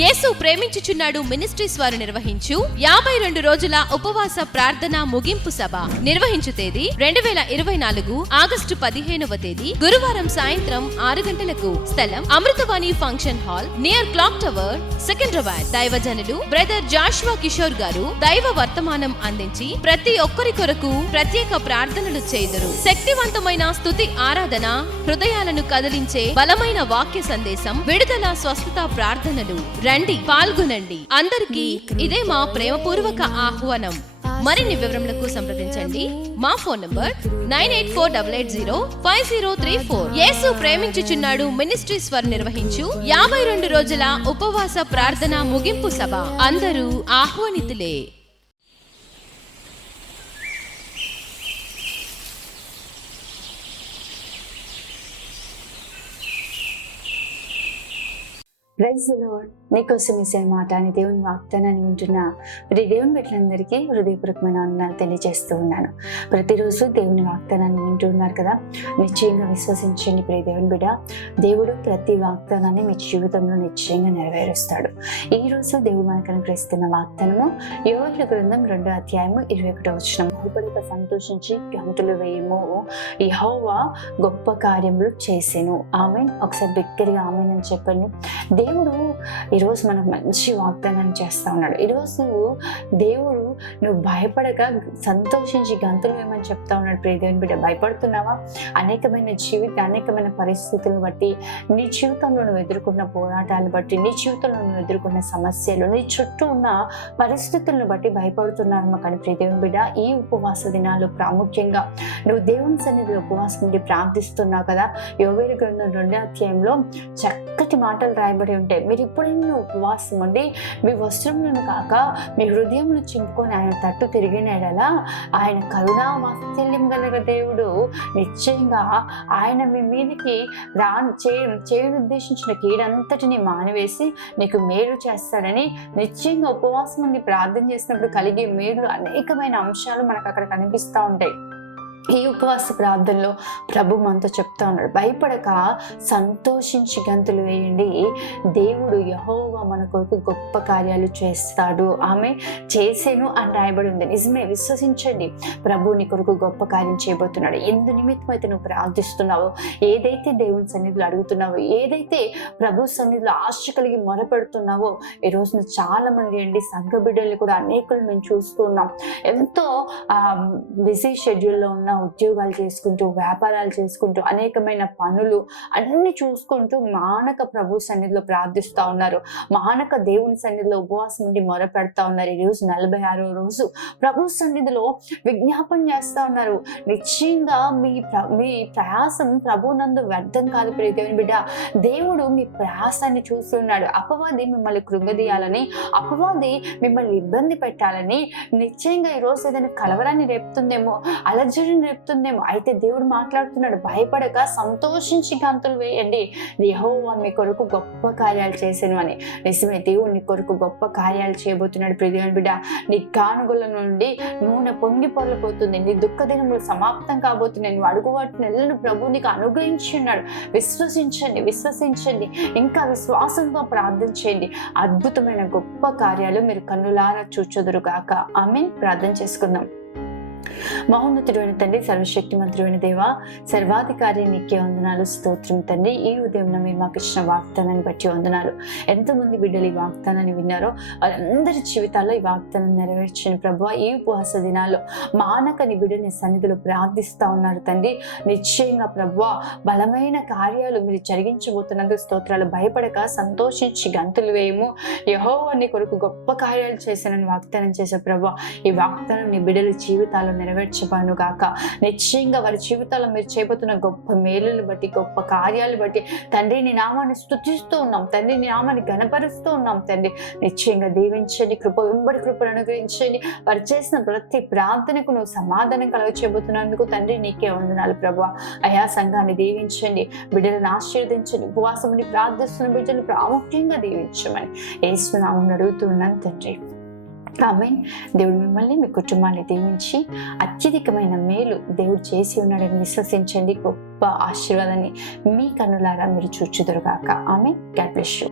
యేసు ప్రేమించుచున్నాడు ministries వారు నిర్వహించు 52 రోజుల ఉపవాస ప్రార్థన ముగింపు సభ నిర్వహించు తేదీ 2024 ఆగస్టు 15వ తేదీ గురువారం సాయంత్రం 6 గంటలకు. స్థలం Amruthavani function hall near clock tower, Secunderabad. దైవజనులు బ్రదర్ జాషువా కిషోర్ గారు దైవ వర్తమానం అందించి ప్రతి ఒక్కరి కొరకు ప్రత్యేక ప్రార్థనలు చేయుదురు. శక్తివంతమైన స్తుతి ఆరాధన, హృదయాలను కదిలించే బలమైన వాక్య సందేశం, విడుదల స్వస్థత ప్రార్థనలు. రండి, పాల్గొనండి. అందరికీ ఇదే మా ప్రేమపూర్వక ఆహ్వానం. మరిన్ని వివరములకు సంప్రదించండి. మా ఫోన్ నంబర్ 9848805034. యేసు ప్రేమించుచున్నాడు మినిస్ట్రీస్ వారు నిర్వహించు 52 రోజుల ఉపవాస ప్రార్థన ముగింపు సభ. అందరూ ఆహ్వానితులే. Praise the lord. నీకోసం ఇసే మాట అని దేవుని వాగ్దానాన్ని వింటున్న ప్రతి దేవుని బిడ్డలందరికీ హృదయపూర్వకమైన వందనాలు తెలియజేస్తూ ఉన్నాను. ప్రతిరోజు దేవుని వాగ్దానాన్ని వింటూ ఉన్నారు కదా, నిశ్చయంగా విశ్వసించండి ప్రియ దేవుని బిడ్డ. దేవుడు ప్రతి వాగ్దానాన్ని మీ జీవితంలో నిశ్చయంగా నెరవేరుస్తాడు. ఈ రోజు దేవుడు మనకు అనుగ్రహిస్తున్న వాగ్దానము యోవేలు గ్రంథం 2వ అధ్యాయము 21వ వచనం. భయపడక సంతోషించి గంతులు వేయము, యెహోవా గొప్ప కార్యములు చేసెను. ఆమేన్. ఒకసారి బిగ్గరగా ఆమేన్ అని చెప్పండి. దేవుడు ఈరోజు మనకు మంచి వాగ్దానాన్ని చేస్తా ఉన్నాడు. ఈరోజు దేవుడు నువ్వు భయపడక సంతోషించి గంతులు వేయమని చెప్తా ఉన్నాడు. ప్రియ దేవుని బిడ్డ, భయపడుతున్నావా? అనేకమైన పరిస్థితులను బట్టి, నీ జీవితంలో నువ్వు ఎదుర్కొన్న పోరాటాలను బట్టి, నీ జీవితంలో నువ్వు ఎదుర్కొన్న సమస్యలు, నీ చుట్టూ ఉన్న పరిస్థితులను బట్టి భయపడుతున్నారమ్మా. కానీ ప్రియ దేవుని బిడ్డ, ఈ ఉపవాస దినాలు ప్రాముఖ్యంగా నువ్వు దేవుని సన్నిధిలో ఉపవాసం ఉండి ప్రార్థిస్తున్నావు కదా. యోవేలు గ్రంథం 2వ అధ్యాయంలో చక్కటి మాటలు రాయబడి ఉంటాయి. మీరు ఎప్పుడైనా ఉపవాసం ఉండి మీ వస్త్రములను కాక మీ హృదయమును చింపుకొని ఆయన తట్టు తిరిగినలా ఆయన కరుణా వాత్సల్యం గల దేవుడు నిశ్చయంగా ఆయన మీ మీదకి చేయను ఉద్దేశించిన కీడంతటిని మానివేసి నీకు మేలు చేస్తాడని నిశ్చయంగా ఉపవాసం ఉండి ప్రార్థన చేసినప్పుడు కలిగే మేలు అనేకమైన అంశాలు మనకు అక్కడ కనిపిస్తూ ఉంటాయి. ఈ ఉపవాస ప్రార్థనలో ప్రభు మనతో చెప్తా ఉన్నాడు, భయపడక సంతోషించి గంతులు వేయండి, దేవుడు యెహోవా మన కొరకు గొప్ప కార్యాలు చేస్తాడు. ఆమె చేసేను అని రాయబడి ఉంది. నిజమే, విశ్వసించండి. ప్రభు నీ కొరకు గొప్ప కార్యం చేయబోతున్నాడు. ఎందు నిమిత్తం అయితే నువ్వు ప్రార్థిస్తున్నావో, ఏదైతే దేవుని సన్నిధిలో అడుగుతున్నావో, ఏదైతే ప్రభు సన్నిధిలో ఆశ కలిగి మొరపెడుతున్నావో, ఈ రోజున చాలా మంది అండి సంఘ బిడ్డల్ని కూడా అనేకులు మేము చూస్తూ ఉన్నాం. ఎంతో బిజీ షెడ్యూల్లో ఉన్న ఉద్యోగాలు చేసుకుంటూ, వ్యాపారాలు చేసుకుంటూ, అనేకమైన పనులు అన్ని చూసుకుంటూ మానక ప్రభు సన్నిధిలో ప్రార్థిస్తూ ఉన్నారు. మానక దేవుని సన్నిధిలో ఉపవాసం ఉండి మొరపెడతా ఉన్నారు. ఈ రోజు 46వ రోజు ప్రభు సన్నిధిలో విజ్ఞాపన చేస్తా ఉన్నారు. నిశ్చయంగా మీ ప్రయాసం ప్రభునందు వ్యర్థం కాదు ప్రియ దేవుని బిడ్డ. దేవుడు మీ ప్రయాసాన్ని చూస్తున్నాడు. అపవాది మిమ్మల్ని కృంగదీయాలని, అపవాది మిమ్మల్ని ఇబ్బంది పెట్టాలని, నిశ్చయంగా ఈ రోజు ఏదైనా కలవరాన్ని రేపుతుందేమో, అలర్జీని రేపుతుందేమో. అయితే దేవుడు మాట్లాడుతున్నాడు, భయపడక సంతోషించి గంతులు వేయండి, యెహోవా మీ కొరకు గొప్ప కార్యాలు చేశాను అని. నిజమే, దేవుడు నీ కొరకు గొప్ప కార్యాలు చేయబోతున్నాడు ప్రియ దేవుని బిడ్డ. నీ గానుగుల నుండి నూనె పొంగి పొరలిపోతుంది. నీ దుఃఖ దినములు సమాప్తం కాబోతున్నాయి. నువ్వు అడుగు వాటిని ఎల్లను ప్రభు నీకు అనుగ్రహించి ఉన్నాడు. విశ్వసించండి. ఇంకా విశ్వాసంతో ప్రార్థన చేయండి. అద్భుతమైన గొప్ప కార్యాలు మీరు కన్నులారా చూచుదురుగాక. ఆమేన్. ప్రార్థన చేసుకుందాం. మహోన్నతుడైన తండ్రి, సర్వశక్తిమంతుడైన దేవా, సర్వాధికారి నీకే వందనాలు, స్తోత్రం తండ్రి. ఈ ఉదయం మీరు మాకు ఇచ్చిన వాగ్దానాన్ని బట్టి వందనాలు. ఎంతమంది బిడ్డలు ఈ వాగ్దానాన్ని విన్నారో వాళ్ళందరి జీవితాల్లో ఈ వాగ్దానం నెరవేర్చిన ప్రభువా, ఈ ఉపవాస దినాల్లో మానక నీ బిడ్డని సన్నిధిలో ప్రార్థిస్తూ ఉన్నారు తండ్రి. నిశ్చయంగా ప్రభువా, బలమైన కార్యాలు మీరు జరిగించబోతున్నందుకు స్తోత్రాలు. భయపడక సంతోషించి గంతులు వేయము, యెహోవా నీ కొరకు గొప్ప కార్యాలు చేశానని వాగ్దానం చేసే ప్రభువా, ఈ వాగ్దానం నీ బిడ్డల జీవితాల్లో నెరవేర్చబడును గాక. నిశ్చయంగా వారి జీవితాల్లో మీరు చేయబోతున్న గొప్ప మేలులు బట్టి, గొప్ప కార్యాలు బట్టి తండ్రి నీ నామాన్ని స్తుతిస్తూ ఉన్నాం తండ్రి, నీ నామాన్ని ఘనపరుస్తూ ఉన్నాం తండ్రి. నిశ్చయంగా దీవించండి, వెంబడి కృపను అనుగ్రహించండి. వారు చేసిన ప్రతి ప్రార్థనకు నువ్వు సమాధానం కలుగ చేయబోతున్నందుకు తండ్రి నీకే వందనాలు ప్రభువా. అయా సంఘాన్ని దీవించండి, బిడ్డలను ఆశీర్వదించండి. ఉపవాసముని ప్రార్థిస్తున్న బిడ్డలు ప్రాముఖ్యంగా దీవించమని యేసు నామమున అడుగుతున్నాను తండ్రి. ఆమేన్. దేవుడు మిమ్మల్ని, మీ కుటుంబాన్ని దీవించి అత్యధికమైన మేలు దేవుడు చేసి ఉన్నాడని విశ్వసించండి. గొప్ప ఆశీర్వాదాన్ని మీ కన్నులారా మీరు చూచుదురుగాక. ఆమేన్. God bless you.